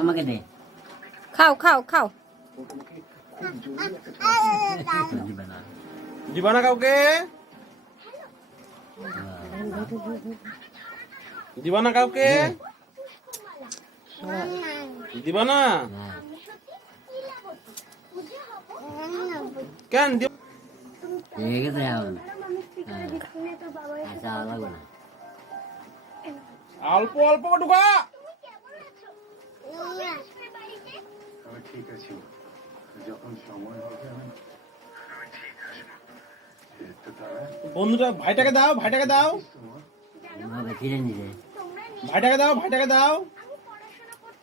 আমাকে দে। খাও খাও খাও। দিবে না। দিবা না কাউকে? দিবা না কাউকে? দিবা না? কেন দিব? ঠিক আছে এখন। আচ্ছা লাগবে না। অল্প অল্প ঢুকা। ঠিক আছে, যখন সময় হবে আমি ঠিক আসবো। বন্ধুটা ভাইটাকে দাও, ভাইটাকে দাও, ভাবে কিনে নিছে। ভাইটাকে দাও, ভাইটাকে দাও,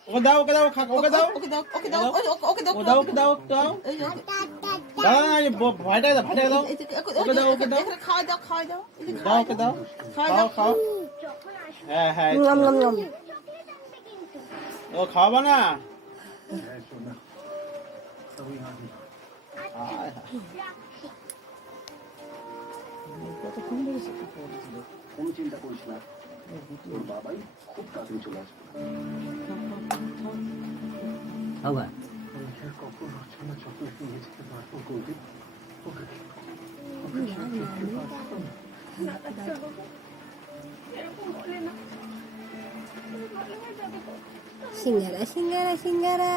ওকে দাও, ওকে দাও, ওকে দাও, ওকে দাও, ওকে দাও, ওকে দাও, ওকে দাও, ওকে দাও, ওকে দাও, এই যে দাও না, ভাইটাকে দাও, ভাইটাকে দাও, ওকে দাও, ওকে দাও, এখানে খাওয়াই দাও, খাওয়াই দাও, দাও, ওকে দাও, খাও, খাও, হ্যাঁ হ্যাঁ, নম নম নম। ও খাওয়াবা না? কোনো চিন্তা করিস না, তোর বাবাই খুব তাড়াতাড়ি চলে আসবে। হবে। কখন হচ্ছে না, যখন একটু নিয়ে যেতে পারবো করবি ওকে। সিঙ্গারা সিঙ্গারা সিঙ্গারা।